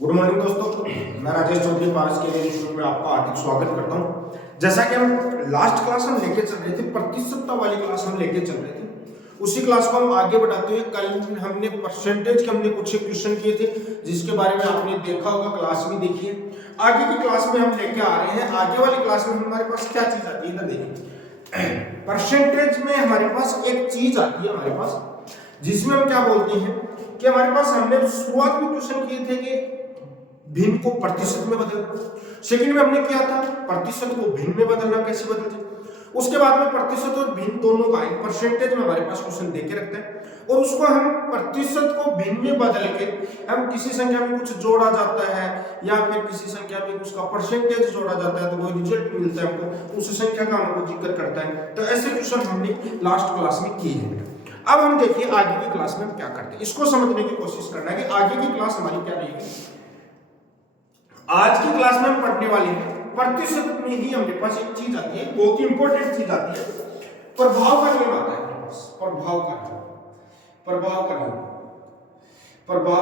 Good morning दोस्तों, मैं राजेश चौधरी पारस के लिए शुरू में आपका हार्दिक स्वागत करता हूं। जैसा कि हम लास्ट क्लास हम लेके चल रहे थे, प्रतिशतता वाली क्लास हम लेके चल रहे थे, उसी क्लास को हम आगे बढ़ाते हुए कल हमने परसेंटेज के हमने कुछ क्वेश्चन किए थे जिसके बारे में आपने देखा होगा, क्लास भी देखिए। आगे की क्लास में हम लेके आ रहे हैं। आगे वाली क्लास में हमारे पास क्या चीज आती है, इधर देखिए। परसेंटेज में हमारे पास एक चीज आती है हमारे पास, जिसमें हम क्या बोलते हैं कि हमारे पास हमने शुरुआत में क्वेश्चन किए थे कि भिन्न को प्रतिशत में बदलना। सेकंड में हमने किया था प्रतिशत को भिन्न में बदलना कैसे बदलते। उसके बाद में प्रतिशत और भिन्न दोनों का एक परसेंटेज में हमारे पास क्वेश्चन देके रखते हैं और उसको हम प्रतिशत को भिन्न में बदल के हम किसी संख्या में कुछ जोड़ा जाता है या फिर किसी संख्या में उसका परसेंटेज जोड़ा जाता है तो कोई रिजल्ट मिलता है हमको, उस संख्या का हमको जिक्र करता है। तो ऐसे क्वेश्चन हमने लास्ट क्लास में किए हैं। अब हम देखिए आगे की क्लास में हम क्या करते हैं, इसको समझने की कोशिश करना है कि आगे की क्लास हमारी क्या रहेगी। आज की क्लास में हम पढ़ने वाले हैं प्रतिशत में ही हमारे पास एक चीज आती है, बहुत ही इंपॉर्टेंट चीज आती है, प्रभाव का नियम आता है हमारे पास। प्रभाव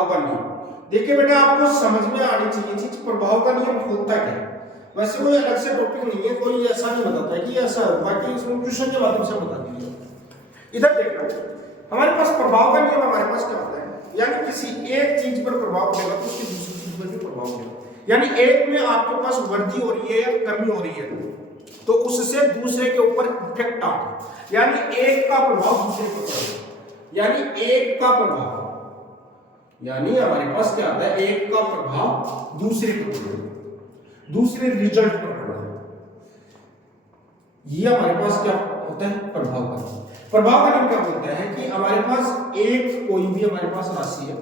का नियम देखिए बेटा, आपको समझ में आनी चाहिए चीज। प्रभाव का नियम होता क्या है। वैसे कोई अलग से टॉपिक नहीं है, कोई ऐसा नहीं बताता है कि ऐसा होगा कि इसमें ट्यूशन के माध्यम से बता दीजिए। इधर देखो हमारे पास प्रभाव का नियम हमारे पास क्या होता है, यानी किसी एक चीज पर प्रभाव पड़ेगा तो उसकी दूसरी चीज पर भी प्रभाव पड़ेगा। यानी एक में आपके पास वृद्धि हो रही है या कमी हो रही है तो उससे दूसरे के ऊपर इफेक्ट आ रहा है, यानी एक का प्रभाव दूसरे के ऊपर, यानी एक का प्रभाव, यानी हमारे पास क्या आता है, एक का प्रभाव दूसरे के ऊपर, दूसरे रिजल्ट पर पड़ता है। ये हमारे पास क्या होता है, प्रभाव का। प्रभाव का नियम क्या बोलता है कि हमारे पास एक कोई भी हमारे पास राशि है,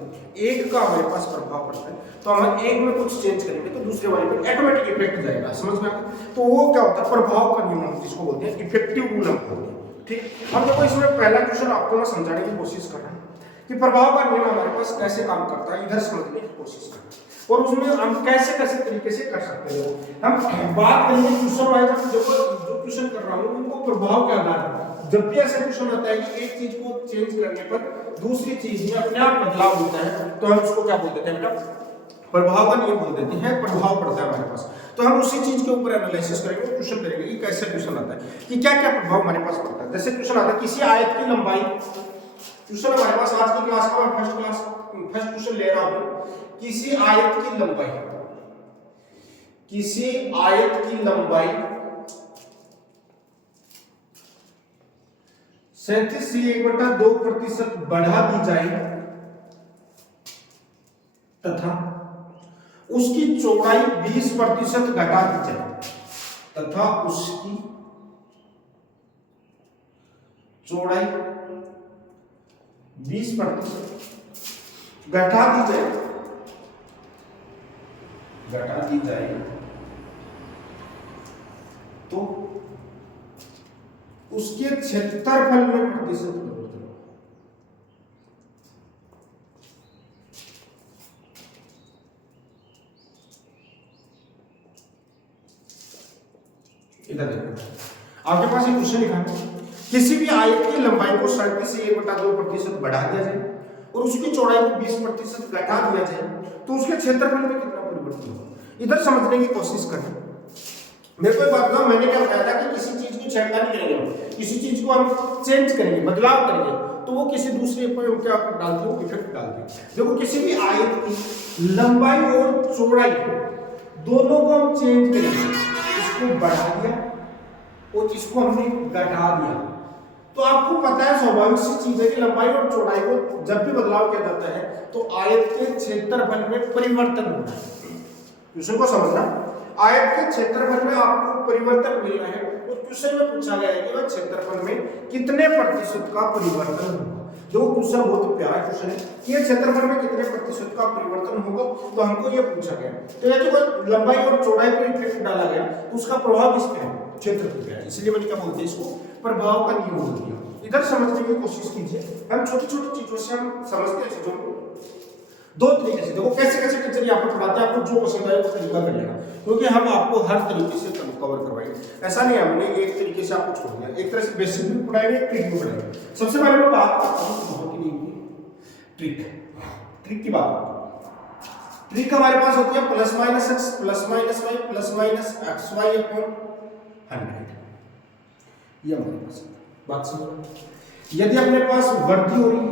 एक का हमारे पास प्रभाव पड़ता है तो हम एक में कुछ चेंज करेंगे तो दूसरे वाले पे ऑटोमेटिक इफेक्ट जाएगा। समझ में आता है। तो वो क्या होता है, प्रभाव का नियम हम जिसको बोलते हैं, इफेक्टिव रूल हम बोलते हैं। ठीक, अब देखो इसमें पहला क्वेश्चन आपको मैं समझाने की कोशिश कर रहा हूं कि प्रभाव का नियम हमारे पास कैसे काम करता है, इधर समझने की कोशिश करना और उसमें हम कैसे कैसे तरीके से कर सकते हैं। हम बात करेंगे क्वेश्चन वाइज, जो क्वेश्चन कर रहा हूं उनको प्रभाव के आधार पर जब भी ऐसा क्वेश्चन आता है कि एक चीज को चेंज करने पर दूसरी चीज में अपने आप बदलाव होता है तो हम उसको क्या बोल देते हैं बेटा, प्रभाव का नियम बोल देते हैं। प्रभाव पड़ता है हमारे पास तो हम उसी चीज के ऊपर एनालिसिस करेंगे, क्वेश्चन करेंगे कि कैसे क्वेश्चन आता है कि क्या क्या प्रभाव हमारे पास पड़ता है। जैसे क्वेश्चन आता है किसी आयत की लंबाई, क्वेश्चन हमारे पास आज की क्लास का मैं फर्स्ट क्वेश्चन ले रहा हूं, किसी आयत की लंबाई, किसी आयत की लंबाई 37 से 1/2% बढ़ा दी जाए तथा उसकी चौड़ाई 20% घटा दी जाए, तथा उसकी चौड़ाई 20% घटा दी जाए तो उसके क्षेत्रफल में प्रतिशत परिवर्तन। इधर देखो आपके पास एक क्वेश्चन लिखा है, किसी भी आयत की लंबाई को 37 से 1/2% बढ़ा दिया जाए और उसकी चौड़ाई को 20% घटा दिया जाए तो उसके क्षेत्रफल में कितना परिवर्तन होगा। इधर समझने की कोशिश करें। मेरे को एक बात बताओ, मैंने क्या बताया था कि किसी चीज को छेड़खानी करेंगे, किसी चीज को हम चेंज करेंगे, बदलाव करेंगे तो वो किसी दूसरे पर क्या डालती है, इफेक्ट डालती है। देखो किसी भी आयत की लंबाई और चौड़ाई दोनों को हम चेंज करेंगे, इसको बढ़ा दिया और इसको हमने घटा दिया तो आपको पता है स्वाभाविक सी चीज है कि लंबाई और चौड़ाई को जब भी बदलाव किया जाता है तो आयत के क्षेत्रफल में परिवर्तन होता है। क्वेश्चन को समझना, आयत के क्षेत्रफल में आपको परिवर्तन मिल रहा है तो क्वेश्चन में पूछा गया है कि वह क्षेत्रफल में कितने प्रतिशत का परिवर्तन होगा। जो क्वेश्चन बहुत प्यारा क्वेश्चन है कि ये क्षेत्रफल में कितने प्रतिशत का परिवर्तन होगा, तो हमको ये पूछा गया। तो यदि कोई लंबाई और चौड़ाई पर इफेक्ट डाला गया तो उसका प्रभाव किस पे है, क्षेत्रफल पे है। इसलिए मैंने क्या बोलते हैं, इसको प्रभाव का नियम बोल दिया। इधर समझने की कोशिश कीजिए, हम छोटी छोटी चीजों से हम समझते हैं चीजों को दो तरीके से। देखो कैसे कैसे टीचर यहाँ पर पढ़ाते हैं, आपको जो पसंद आए वो तरीका कर लेना, क्योंकि हम आपको हर तरीके से कवर करवाएंगे। ऐसा नहीं हमने एक तरीके से आपको छोड़ दिया, एक तरह से बेसिक भी पढ़ाएंगे, ट्रिक भी पढ़ाएंगे। सबसे पहले मैं बात करता हूँ ट्रिक की बात। ट्रिक हमारे पास होती है plus minus X plus minus Y plus minus X Y upon 100, ये हमारे पास बात समझ। यदि अपने पास वृद्धि हो रही है,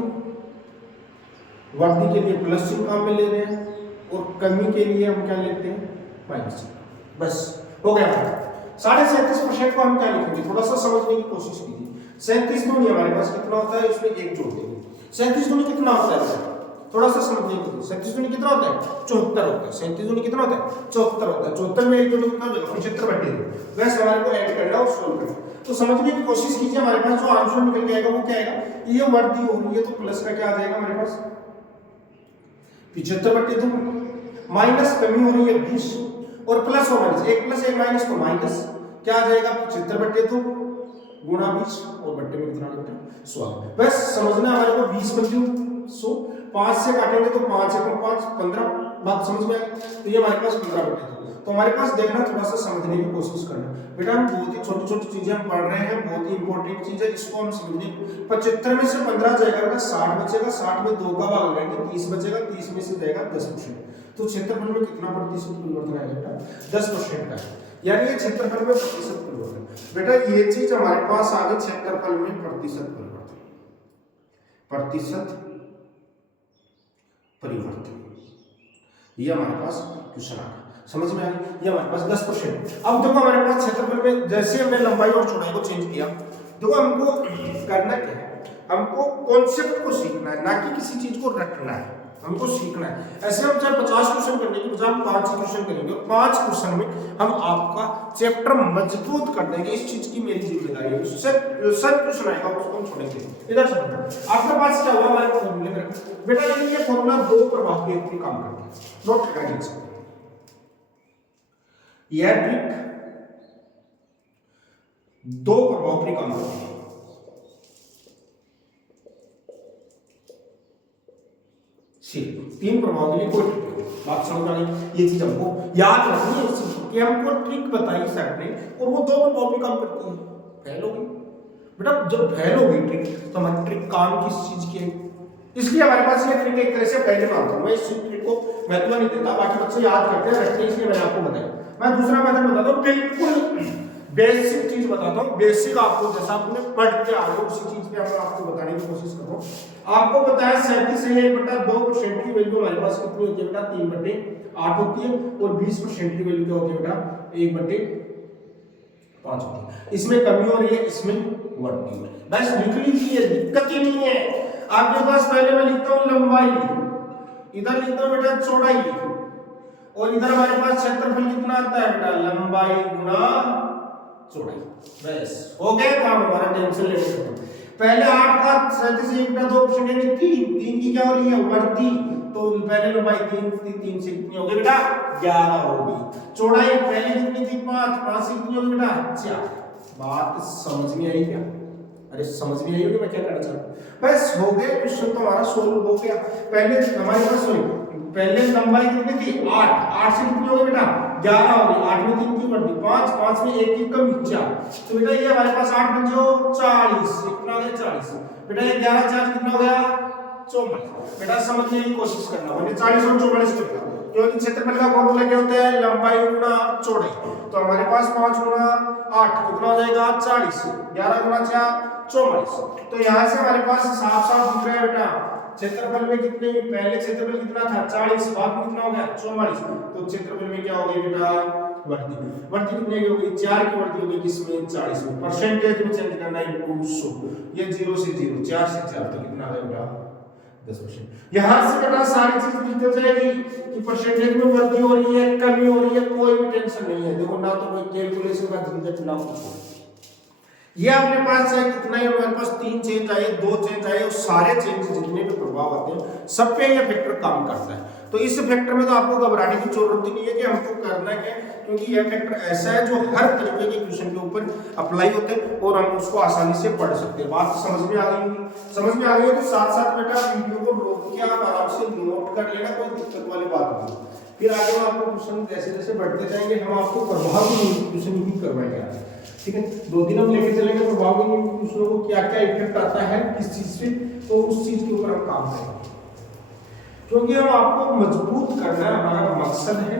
वृद्धि के लिए प्लस चिन्ह काम में ले रहे हैं और कमी के लिए हम क्या लेते हैं माइनस चिन्ह, बस हो गया हमारा। 37.5% को हम क्या लिखेंगे, थोड़ा सा समझने की कोशिश कीजिए। 37 दूनी हमारे पास कितना होता है, इसमें एक जोड़ देंगे। 37 दूनी कितना होता है, थोड़ा सा समझने की कोशिश। 37 दूनी कितना होता है 74 होता है। 37 दूनी कितना होता है 74 होता है। 74 में एक जोड़ कितना हो जाएगा 75/2। वैसे हमारे को ऐड करना और सोल्व करना, तो समझने की कोशिश कीजिए। हमारे पास जो आंसर निकल के आएगा वो क्या आएगा, ये वृद्धि हो रही है तो प्लस का क्या आ जाएगा हमारे पास 75/2, माइनस कमी हो रही है 20 और प्लस और माइनस, एक प्लस एक माइनस तो माइनस, क्या आ जाएगा 75/2 गुणा 20 और बट्टे में कितना बेटा 100। बस समझना हमारे को 20 बन गया 100, 5 से काटेंगे तो 5 1 5 15, बात समझ में आई। तो ये हमारे पास 15/2। तो हमारे पास देखना, थोड़ा सा समझने की कोशिश करना बेटा। हम बहुत ही छोटी छोटी चीजें हम पढ़ रहे हैं, बहुत ही इंपॉर्टेंट चीज है, इसको हम समझने। 75 में से 15 जाएगा बेटा 60 बचेगा, 60 में 2 का भाग लगाएंगे 30 बचेगा, 30 में से जाएगा 10%। तो क्षेत्रफल में कितना प्रतिशत परिवर्तन आएगा बेटा 10% का, यानी ये क्षेत्रफल में प्रतिशत परिवर्तन। बेटा ये चीज हमारे पास आगे क्षेत्रफल में प्रतिशत परिवर्तन, प्रतिशत परिवर्तन, ये हमारे पास क्वेश्चन आ गया, समझ में आ गया। ये हमारे पास 10%। अब देखो हमारे पास क्षेत्रफल में जैसे हमने लंबाई और चौड़ाई को चेंज किया, देखो हमको करना क्या है, हमको कॉन्सेप्ट को सीखना है, ना कि किसी चीज को रटना है, हमको सीखना है। ऐसे हम चाहे 50 क्वेश्चन करने की बजाय हम 5 क्वेश्चन करेंगे, 5 क्वेश्चन में हम आपका चैप्टर मजबूत कर देंगे। इस चीज की मेरी जिम्मेदारी है। सब क्वेश्चन आएगा उसको हम छोड़ेंगे। इधर समझो, आपके पास क्या हुआ हमारे फॉर्मूले में बेटा, ये फॉर्मूला दो प्रभाव के रूप में काम करता है, नोट कर लीजिए। यह ट्रिक दो प्रभाव पर काम करती है। सिर्फ 3 प्रभाव के लिए कोई ट्रिक नहीं, बात समझ में आ गई। ये चीज हमको याद रखनी है कि हमको ट्रिक बताई सर ने और वो दो प्रभाव पर काम करती है। फेल हो गई बेटा, जब फेल हो गई ट्रिक तो हमारी ट्रिक काम किस चीज की है, इसलिए हमारे पास ये ट्रिक एक तरह से पहले मानता हूं मैं, इस ट्रिक को महत्व नहीं देता, बाकी बच्चे याद करते हैं रखते हैं, इसलिए मैंने आपको बताया। मैं दूसरा मेथड बताता हूँ, बिल्कुल बेसिक चीज बताता हूँ, बेसिक आपको जैसा आपने पढ़ के आ रहे हो उसी चीज पे मैं आपको बताने की कोशिश कर रहा हूँ। आपको बताया 37 से 1/2% की वैल्यू हमारे पास कितनी होती है बेटा 3/8 होती है, और 20% की वैल्यू क्या होती है बेटा 1/5 होती है। इसमें कमी हो रही है, इसमें बढ़ती है, बस लिख लीजिए, दिक्कत ही नहीं है। आपके पास पहले मैं लिखता हूँ लंबाई, इधर लिखता हूँ बेटा चौड़ाई, और इधर हमारे पास क्षेत्रफल कितना आता है बेटा लंबाई गुना चौड़ाई, बस हो गया काम हमारा, टेंशन लेने की। पहले 8 का 37 से 1/2% यानी 3 की क्या हो रही है वृद्धि, तो पहले लंबाई 3 से कितनी हो गई बेटा 11 हो गई। चौड़ाई पहले कितनी थी 5 से कितनी हो गई बेटा 4। बात समझ में आई क्या, अरे समझ में आई होगी मैं क्या करना चाह रहा हूं। बस हो गया, क्वेश्चन तो हमारा सोल्व हो गया। पहले हमारे पास पहले लंबाई कितनी थी 8 से कितनी हो गई बेटा 11 हो गई, 8 में 3 की बढ़ती 5 में 1 की कमी 4, तो बेटा ये हमारे पास 8 बचो 40, कितना हो गया 40 बेटा, ये 11 4 कितना हो गया 44। बेटा समझने की कोशिश करना, मैंने 40 और 44 को लिखा क्योंकि क्षेत्रफल का फॉर्मूला क्या होता है लंबाई गुना चौड़ाई, तो हमारे पास 5 गुना 8 कितना हो जाएगा 40, 11 गुना 4 44। तो यहाँ से हमारे पास साफ साफ दिख रहा है बेटा क्षेत्रफल में कितने, पहले क्षेत्रफल कितना था 40, बाद में कितना हो गया 44, तो क्षेत्रफल में क्या हो गई बेटा वृद्धि कितने की हो गई 4 की वृद्धि हो गई किसमें 40 में। परसेंटेज में चेंज करना है 100, ये 0 से 0 4 से 4 तो कितना आ गया बेटा 10%। यहां से बेटा सारी चीज निकल जाएगी कि परसेंटेज में वृद्धि हो रही है कमी हो रही है, कोई भी टेंशन नहीं है। देखो ना तो कोई कैलकुलेशन का झंझट ना हो, ये अपने पास चाहे कितना ही हमारे पास 3 चेंज आए 2 चेंज आए, सारे चेंज जितने भी प्रभाव आते हैं सब पे ये फैक्टर काम करता है। तो इस फैक्टर में तो आपको घबराने की जरूरत ही नहीं है कि हमको करना क्या, क्योंकि यह फैक्टर ऐसा है जो हर तरीके के क्वेश्चन के ऊपर अप्लाई होते हैं और हम उसको आसानी से पढ़ सकते हैं। बात समझ में आ गई होगी, समझ में आ गई है तो साथ साथ बेटा वीडियो को रोक के आप आराम से नोट कर लेना, कोई दिक्कत वाली बात नहीं। फिर आगे हम आपको क्वेश्चन जैसे जैसे बढ़ते जाएंगे हम आपको प्रभावी क्वेश्चन भी करवाएंगे, ठीक है। 2 दिन हम लेके चलेंगे प्रभावी क्वेश्चनों को क्या क्या इफेक्ट आता है किस चीज से, तो उस चीज के ऊपर हम काम करेंगे। क्योंकि हम आपको मजबूत करना है, हमारा मकसद है।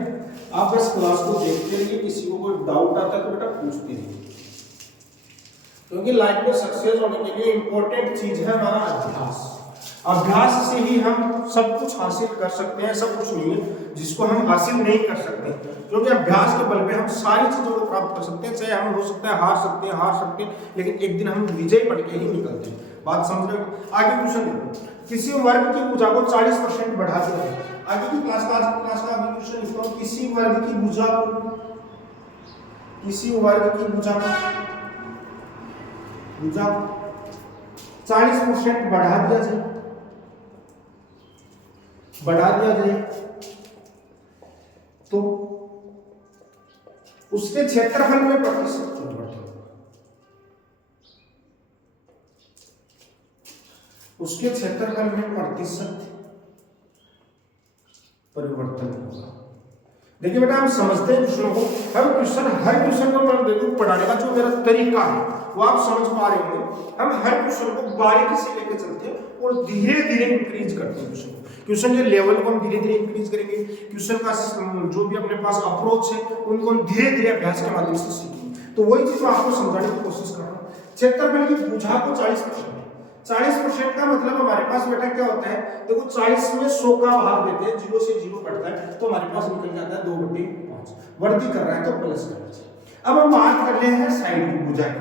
आप इस क्लास को देखते रहिए, किसी को कोई डाउट आता है तो बेटा पूछते रहिए, क्योंकि लाइफ में सक्सेस होने के लिए इंपॉर्टेंट चीज है हमारा अभ्यास। अभ्यास से ही हम सब कुछ हासिल कर सकते हैं, सब कुछ नहीं है जिसको हम हासिल नहीं कर सकते, क्योंकि अभ्यास के बल पे हम सारी चीजों को प्राप्त कर सकते हैं। चाहे हम हो सकता है हार सकते हैं, लेकिन एक दिन हम विजय बन के ही निकलते हैं। बात समझ रहे हो? आगे क्वेश्चन देखो, किसी वर्ग की भुजा को 40% बढ़ा दिया है। आगे की क्लास का आगे क्वेश्चन लिखता हूं, किसी वर्ग की भुजा को 40% बढ़ा दिया जाए तो उसके क्षेत्रफल में प्रतिशत परिवर्तन होगा। उसके क्षेत्रफल में प्रतिशत परिवर्तन होगा। देखिए बेटा, हम समझते हैं क्वेश्चन को, हर क्वेश्चन को मैं देखो पढ़ाने का जो मेरा तरीका है वो आप समझ पा रहे होंगे। हम हर क्वेश्चन को बारीकी से लेकर चलते हैं और धीरे धीरे इंक्रीज करते हैं। क्वेश्चन के लेवल को हम धीरे धीरे इंक्रीज करेंगे। क्वेश्चन का जो भी अपने पास अप्रोच है उनको हम धीरे धीरे अभ्यास के माध्यम से सीखेंगे। तो वही चीज मैं आपको समझाने की कोशिश कर रहा हूँ। क्षेत्रफल की भुजा को 40% का मतलब हमारे पास बेटा क्या होता है, देखो 40 में 100 का भाग देते हैं, 0 से 0 कटता है तो हमारे पास निकल जाता है 2/5। वर्दी कर रहा है तो प्लस करना चाहिए। अब हम बात कर रहे हैं साइड की भुजा की।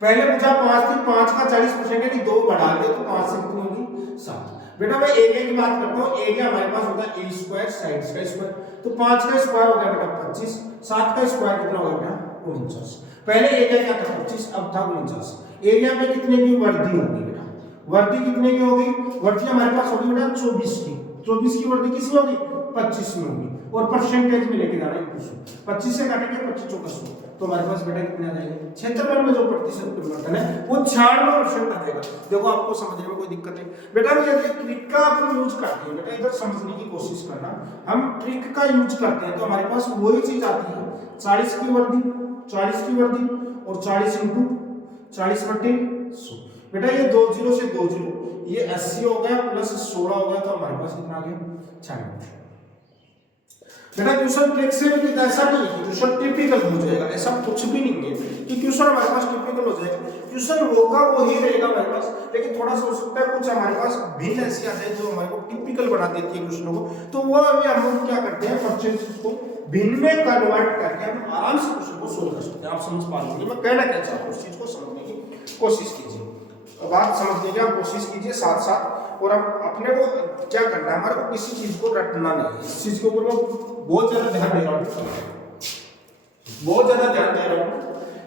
पहले भुजा 5 थी, 5 का 40% यानी 2 बढ़ा दिया तो 5 से कितनी होगी 7। बेटा मैं एरिया की बात करता हूँ। एरिया हमारे पास होता है a स्क्वायर साइड्स का स्क्वायर, तो 5 का स्क्वायर हो गया बेटा 25, 7 का स्क्वायर कितना हो गया बेटा 49। पहले एरिया क्या था 25, अब था 49। एरिया में कितने की वर्दी होगी बेटा, वर्दी कितने की होगी, वर्दी हमारे पास होगी बेटा 24 की। 24 की वर्दी किसमें होगी 25 में होगी, और परसेंटेज में लेके जाना है 25 से काटेंगे 25 चौका 100, तो हमारे पास बेटा कितने आ जाएंगे, क्षेत्रफल में जो प्रतिशत परिवर्तन है वो 96% आ जाएगा। देखो आपको समझने में कोई दिक्कत नहीं बेटा। हम यदि ट्रिक का अपन यूज करते हैं बेटा, इधर समझने की कोशिश करना, हम ट्रिक का यूज करते हैं तो हमारे पास वही चीज आती है 40 की वर्दी और 40 इंटू 40/100। बेटा ये 2 0 से 2 0, ये 80 हो गया प्लस 16 हो गया, तो हमारे पास कितना आ गया 96। बेटा क्वेश्चन ट्रिक से भी ऐसा नहीं है कि क्वेश्चन टिपिकल हो जाएगा, ऐसा कुछ भी नहीं है कि क्वेश्चन हमारे पास टिपिकल हो जाएगा। क्वेश्चन होगा वो ही रहेगा हमारे पास, लेकिन थोड़ा सा हो सकता है कुछ हमारे पास भिन्न ऐसी आ जाए जो हमारे को टिपिकल बना देती है क्वेश्चनों को, तो वो अभी हम लोग क्या करते हैं परसेंटेज को भिन्न में कन्वर्ट करके हम आराम से क्वेश्चन को सोल्व कर सकते हैं। आप समझ पा लेंगे मैं कहना क्या चाहता हूँ, उस चीज को समझने की कोशिश कीजिए, बात समझने की आप कोशिश कीजिए साथ साथ। और हम अपने को क्या करना है, हमारे को किसी चीज को रटना नहीं है। इस चीज के ऊपर मैं बहुत ज्यादा ध्यान दे रहा हूँ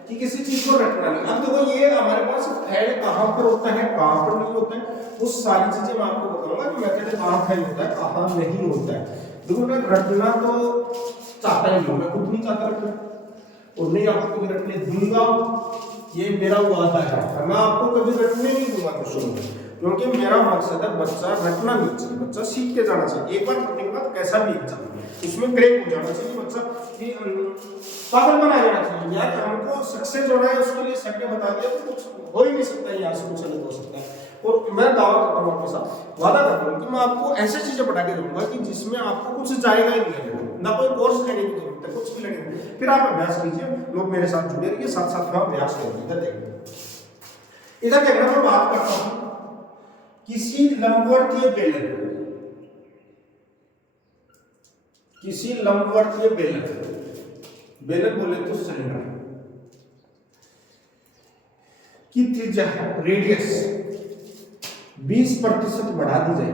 कि किसी चीज को रटना नहीं। अब देखो ये हमारे पास फैल कहाँ पर होता है कहाँ पर नहीं होता है, वो सारी चीजें मैं आपको बताऊंगा कि मेथड कहाँ फैल होता है कहाँ नहीं होता है। देखो मैं रटना तो चाहता ही हूँ, मैं खुद नहीं चाहता रटना और नहीं आपको कभी रटने दूंगा, ये मेरा वादा है। मैं आपको कभी रटने नहीं दूंगा क्वेश्चन में, क्योंकि मेरा मकसद है बच्चा रटना नहीं चाहिए, बच्चा सीख के जाना चाहिए। एक बार पढ़ने के बाद कैसा भी एग्जाम उसमें क्रैक हो जाना चाहिए बच्चा, कि पागल बना जाना चाहिए यार हमको सक्सेस होना है, उसके लिए सर ने बता दिया तो कुछ हो ही नहीं सकता है, यहाँ से कुछ अलग हो सकता है। और मैं दावा करता हूँ आपके साथ, वादा करता हूँ कि मैं आपको ऐसी चीजें पढ़ा के दूंगा कि जिसमें आपको कुछ जाएगा ही नहीं, ना कोई कोर्स लेने की जरूरत है, कुछ भी लेने की। फिर आप अभ्यास कीजिए, लोग मेरे साथ जुड़े रहिए, साथ साथ में अभ्यास करिए। इधर देखना मैं बात करता हूँ किसी लंबवर्तीय बेलन बोले तो सिलेंडर की त्रिज्या रेडियस 20% बढ़ा दी जाए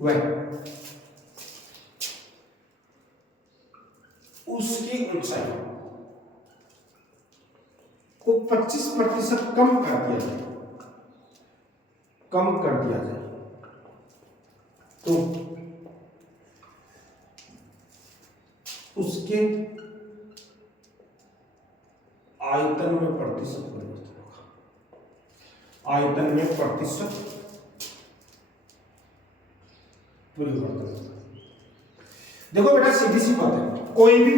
वह उसकी ऊंचाई को 25% कम कर दिया जाए तो उसके आयतन में प्रतिशत परिवर्तन होगा। आयतन में प्रतिशत परिवर्तन। देखो बेटा सीधी सी बात है, कोई भी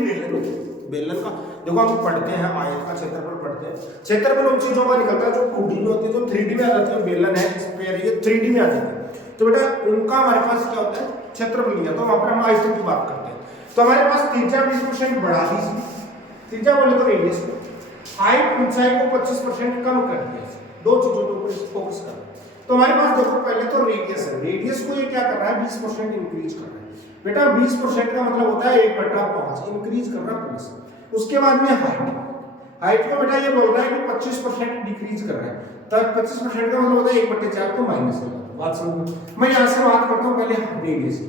बेलन का देखो हम पढ़ते हैं आयत का क्षेत्रफल पढ़ते हैं, क्षेत्रफल उन चीजों का निकलता है जो 2D में होती है, जो 3D में आ जाती है, बेलन है, स्फीयर है, 3D में आ जाती है। तो बेटा उनका हमारे पास क्या होता है, क्षेत्रफल लिया, तो वहां पर हम आयतन की बात करते हैं। तो हमारे पास त्रिज्या 20% बढ़ा दी, त्रिज्या बोले तो रेडियस को, हाइट ऊंचाई को 25% कम कर दिया, दो चीजों के ऊपर फोकस करना है। तो हमारे पास देखो पहले तो रेडियस है, रेडियस को ये क्या कर रहा है 20% इंक्रीज कर रहा है। बेटा 20% का मतलब होता है 1/5 इंक्रीज कर रहा है प्लस। उसके बाद में हाइट को बेटा ये बोल रहा है कि 25% डिक्रीज कर रहा है, तब 25% का मतलब होता है 1/4 तो माइनस है। बात समझ, मैं यहां से बात करता हूं पहले रेडियस की।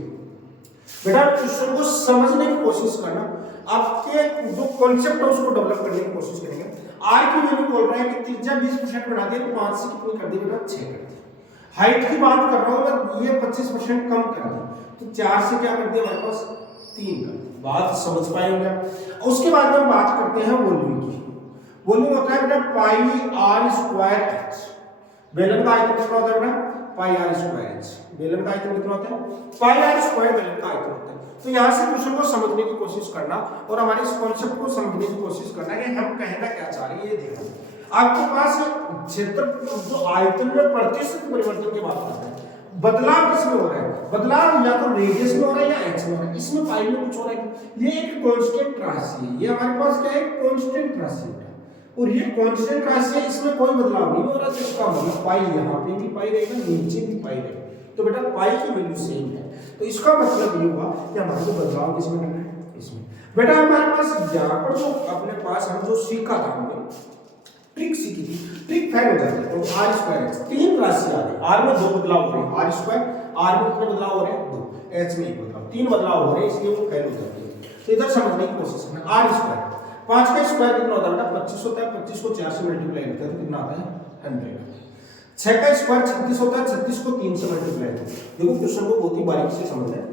बेटा क्वेश्चन को समझने की कोशिश करना, आपके जो कॉन्सेप्ट है उसको डेवलप करने की कोशिश करेंगे। आर की वैल्यू बोल रहा है कि त्रिज्या 20% बढ़ा दिया तो 5 से कितनी कर दी बेटा 6 कर दी। हाइट की बात कर रहा हूं मैं, ये 25% कम कर दी तो 4 से क्या कर दिया हमारे पास 3 कर दी। बात समझ पाए होंगे। उसके बाद हम बात करते हैं वॉल्यूम की। वॉल्यूम होता है बेटा पाई आर स्क्वायर एच। बेलन का आयतन कितना होता है बेटा पाई आर स्क्वायर एच। बेलन का आयतन कितना होता है पाई आर स्क्वायर बेलन का आयतन होता है। तो यहां से क्वेश्चन को समझने की कोशिश करना और हमारे इस कॉन्सेप्ट को समझने की कोशिश करना कि हम कहना क्या चाह रहे हैं। ये देखो आपके पास क्षेत्र जो आयतन में प्रतिशत परिवर्तन की बात करते हैं, बदलाव किसमें हो रहा है, बदलाव या तो रेडियस में हो रहा है या एक्स में हो रहा है। इसमें पाई में कुछ हो रहा है, ये एक कांस्टेंट राशि है, ये हमारे पास क्या है कांस्टेंट राशि है और ये कांस्टेंट राशि है, इसमें कोई बदलाव नहीं हो रहा। तो इसका मतलब पाई यहाँ पे भी पाई रहेगा, नीचे भी पाई रहेगा, तो बेटा पाई की वैल्यू सेम है। तो इसका मतलब ये हुआ कि हमारे को बदलाव किसमें करना है इसमें। बेटा हमारे पास यहाँ पर जो अपने पास हम जो सीखा था, हमने ट्रिक सीखी थी, ट्रिक फेल हो जाती है। तो आर स्क्वायर एच, तीन राशि आ गई, आर में 2 बदलाव हो रहे हैं, आर स्क्वायर, आर में कितने बदलाव हो रहे हैं 2, एच में 1 बदलाव, 3 बदलाव हो रहे हैं, इसलिए वो फेल हो जाती है। तो इधर समझने की कोशिश करना। आर स्क्वायर 5 का स्क्वायर कितना होता है बेटा 25 होता है, 25 को 4 से मल्टीप्लाई करते हैं तो कितना आता है 100। 6 का स्क्वायर 36 होता है, 36 को 3 से मल्टीप्लाई करते हैं। देखो क्वेश्चन को बहुत ही बारीकी से समझना है।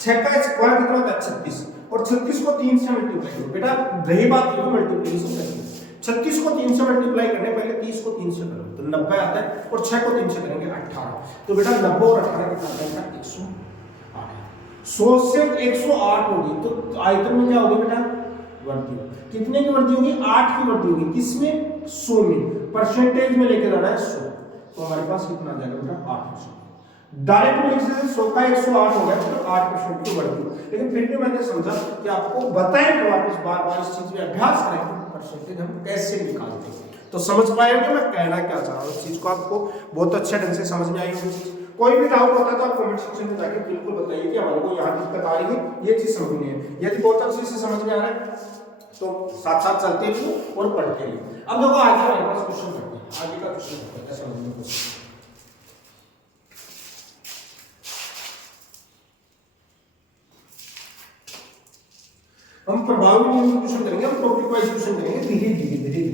6 का स्क्वायर कितना होता है 36 और 36 को 3 से मल्टीप्लाई करो। बेटा रही बात ये मल्टीप्लिकेशन करनी है, 36 को 3 से मल्टीप्लाई करने पहले 30 को 3 से करो तो 90 आता है और 6 को 3 से करेंगे 18। तो बेटा 90 और 18 कितना आता है 108। 100 से 108 होगी तो आयतन में क्या होगी बेटा वृद्धि। कितने की वृद्धि होगी 8 की वृद्धि होगी, किसमें 100 में, परसेंटेज में लेके जाना है 100। तो हमारे पास कितना आ जाएगा बेटा 8%। डायरेक्ट में लिख सकते 100 का 108 हो गया तो 8% की वृद्धि। लेकिन फिर भी मैंने समझा कि आपको बताएं तो वापस बार बार इस चीज में अभ्यास करें परसेंटेज हम कैसे निकालते हैं। तो समझ पाए कि मैं कहना क्या चाह रहा हूँ, इस चीज को आपको बहुत अच्छे ढंग से समझ में आई होगी चीज। कोई भी डाउट होता है तो आप कमेंट सेक्शन में जाके बिल्कुल बताइए कि हमारे को यहाँ दिक्कत आ रही है, ये चीज समझनी है। यदि बहुत अच्छे से समझ में आ रहा है तो साथ साथ चलते रहिए और पढ़ते रहिए। अब देखो आगे हमारे पास क्वेश्चन करते हैं, आगे का क्वेश्चन करते हैं समझने की कोशिश। हम प्रभावी नियम क्वेश्चन करेंगे, हम टॉपिक वाइज क्वेश्चन करेंगे, धीरे धीरे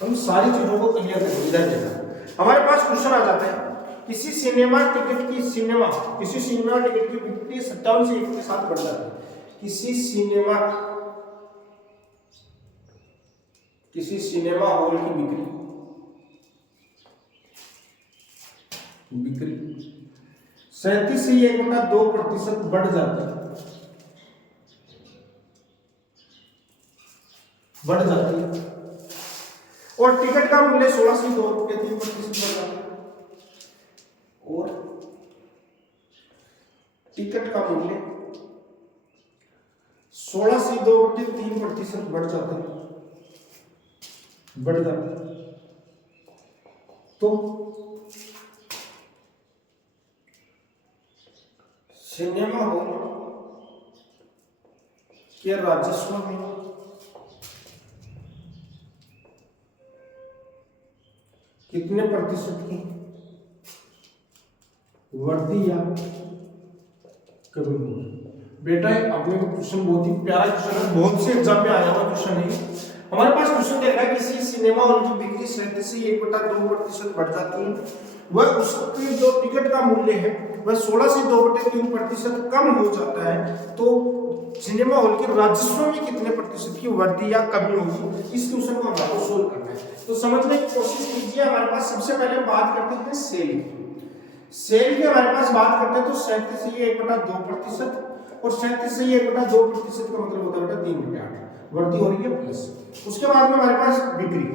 हम सारी चीजों को क्लियर करेंगे। इधर देखा हमारे पास क्वेश्चन आ जाता है किसी सिनेमा टिकट की किसी सिनेमा टिकट की बिक्री 57 से 1 के साथ बढ़ जाती है। किसी सिनेमा हॉल की बिक्री 37 से 1/2% बढ़ जाती है, और टिकट का मूल्य 16 से 2.3% बढ़ जाता है, और टिकट का मूल्य 16 से 2.3% बढ़ जाता है। तो सिनेमा हॉल के राजस्व में कितने प्रतिशत की वृद्धि या कमी होगी। बेटा अपने को क्वेश्चन बहुत ही प्यारा क्वेश्चन है, बहुत से एग्जाम में आया हुआ क्वेश्चन है। हमारे पास क्वेश्चन देख रहा है किसी सिनेमा हॉल की बिक्री 37 से 1/2% बढ़ जाती है, वह उसकी जो टिकट का मूल्य है वह 16 से 2.3% कम हो जाता है, तो सिनेमा हॉल के राजस्व में कितने प्रतिशत की वृद्धि या कमी होगी। इस क्वेश्चन को हमारे सोल्व करना है, तो समझने की कोशिश कीजिए। हमारे पास सबसे पहले बात करते हैं सेल की हमारे पास बात करते हैं तो 37 से 1/2% और 37 से 1/2% का मतलब होता है बेटा 3/8। वृद्धि हो रही है प्लस। उसके बाद में हमारे पास बिक्री,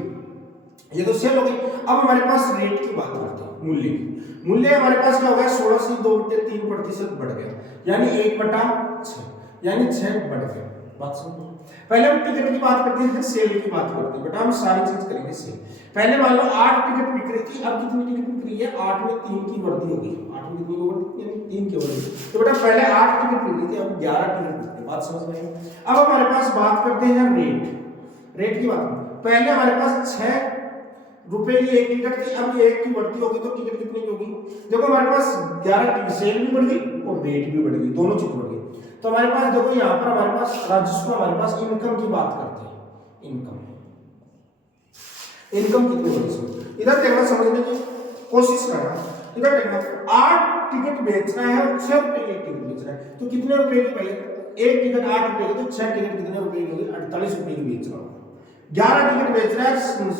ये तो सेल हो गई। अब हमारे पास रेट की बात करते हैं, मूल्य की। मूल्य हमारे पास क्या होगा, 16 से 2/3% बढ़ गया, यानी 1/6, यानी 6 बढ़ गया। बात समझ। पहले हम टिकट की बात करते हैं, सेल की बात करते हैं। बेटा हम सारी चीज करेंगे सेल। पहले मान लो 8 टिकट बिक रही थी, अब कितनी टिकट बिक रही है, 8 में 3 की वृद्धि हो गई। 8 में कितनी वृद्धि, यानी 3 की वृद्धि। तो बेटा पहले 8 टिकट बिक रही थी, अब 11 टिकट बिक रही है। बात समझ में आई। अब हमारे पास बात करते हैं रेट। रेट की बात, पहले हमारे पास 6 रुपए की एक टिकट थी, अब ये 1 की बढ़ती होगी तो टिकट कितनी की होगी। देखो हमारे पास 11 टिकट, सेल भी बढ़ गई और रेट भी बढ़ गई, दोनों चीज बढ़ गई। तो हमारे पास देखो यहाँ पर हमारे पास राजस्व, हमारे पास इनकम की बात करते हैं। इनकम कितनी होगी, इधर देखना, समझने की कोशिश करना। इधर देखना, 8 टिकट बेचना है और 6 रुपए की एक टिकट बेचना है, तो कितने रुपए की भाई, एक टिकट 8 रुपए की, तो 6 टिकट कितने रुपए की होगी, 48 रुपए की बेच रहा होगा। 11 टिकट बेच रहा है,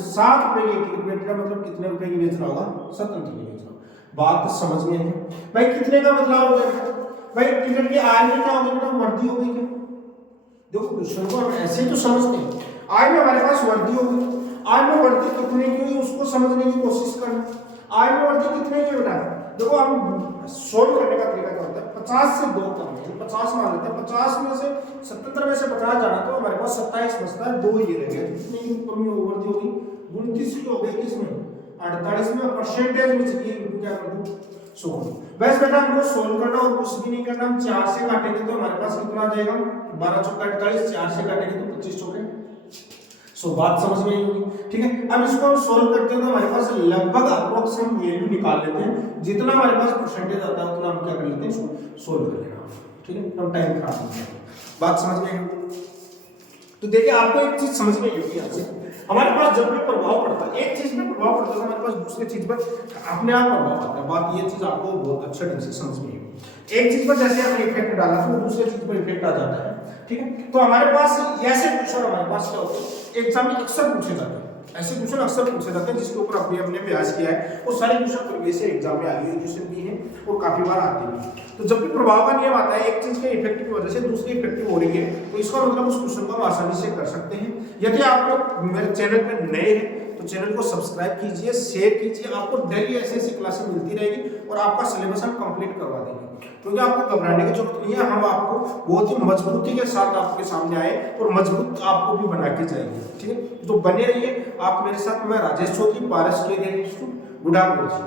7 रुपए की एक टिकट बेच रहा है, मतलब कितने रुपए की बेच रहा होगा, 27 रुपए की बेच रहा होगा। बात समझ में है भाई, कितने का बदलाव हो गया भाई, टिकट की आय में क्या हो गया बेटा, वृद्धि हो गई क्या। देखो क्वेश्चन को हम ऐसे ही तो समझते हैं, आय में हमारे पास वृद्धि हो गई। आय में वृद्धि कितने की हुई उसको समझने की कोशिश करना। आय में वृद्धि कितने की बेटा, देखो हम सोल्व करने का तरीका क्या होता है, 50 से 2 कम है, 50 मान लेते हैं, 50 में से 77 में से 50 जाना तो हमारे पास 27 बचता है, 2 ही रह गया। कितने की कमी वृद्धि होगी, 29 की हो गई, किसमें 48 में, परसेंटेज में चलिए क्या कर दूं 100। बस बेटा हमको सोल्व करना और कुछ भी नहीं करना, हम 4 से काटेंगे तो हमारे पास कितना आ जाएगा, 12 चौका 48, 4 से काटेंगे तो 25 चौके 100। बात समझ में आई होगी, ठीक है। अब इसको हम सोल्व करते हैं तो हमारे पास लगभग अप्रोक्स हम वैल्यू निकाल लेते हैं, जितना हमारे पास परसेंटेज आता है उतना हम क्या कर लेते हैं, सोल्व कर लेना, ठीक है। हम टाइम खराब नहीं करेंगे। बात समझ में आई। तो देखिए आपको एक चीज समझ में आई होगी, यहाँ से हमारे पास जब भी प्रभाव पड़ता है, एक चीज में प्रभाव पड़ता है तो हमारे पास दूसरी चीज पर अपने आप प्रभाव आता है। बात ये चीज आपको बहुत अच्छा ढंग से समझ में आई। एक चीज पर जैसे हमने इफेक्ट डाला तो दूसरी चीज पर इफेक्ट आ जाता है, ठीक है। तो हमारे पास ऐसे क्वेश्चन हमारे पास क्या होते हैं, एग्जाम में अक्सर पूछे जाते हैं, ऐसे क्वेश्चन अक्सर पूछे जाते हैं जिसके ऊपर अभी हमने अभ्यास किया है, वो सारे क्वेश्चन प्रीवियस एग्जाम में आगे क्वेश्चन भी हैं और काफी बार आते भी हैं। तो जब भी प्रभाव का नियम आता है, एक चीज के इफेक्ट की वजह से दूसरी इफेक्टिव हो रही है, तो इसका मतलब उस क्वेश्चन को हम आसानी से कर सकते हैं। यदि आप लोग मेरे चैनल पर नए हैं तो चैनल को सब्सक्राइब कीजिए, शेयर कीजिए, आपको डेली ऐसी क्लासें मिलती रहेगी और आपका सिलेबस हम कंप्लीट करवा देंगे। क्योंकि आपको घबराने की जरूरत नहीं है, हम आपको बहुत ही मजबूती के साथ आपके सामने आए और मजबूत आपको भी बना के जाएंगे, ठीक है। तो बने रहिए आप मेरे साथ। मैं राजेश चौधरी, पारस के गुड आफ्टरनून।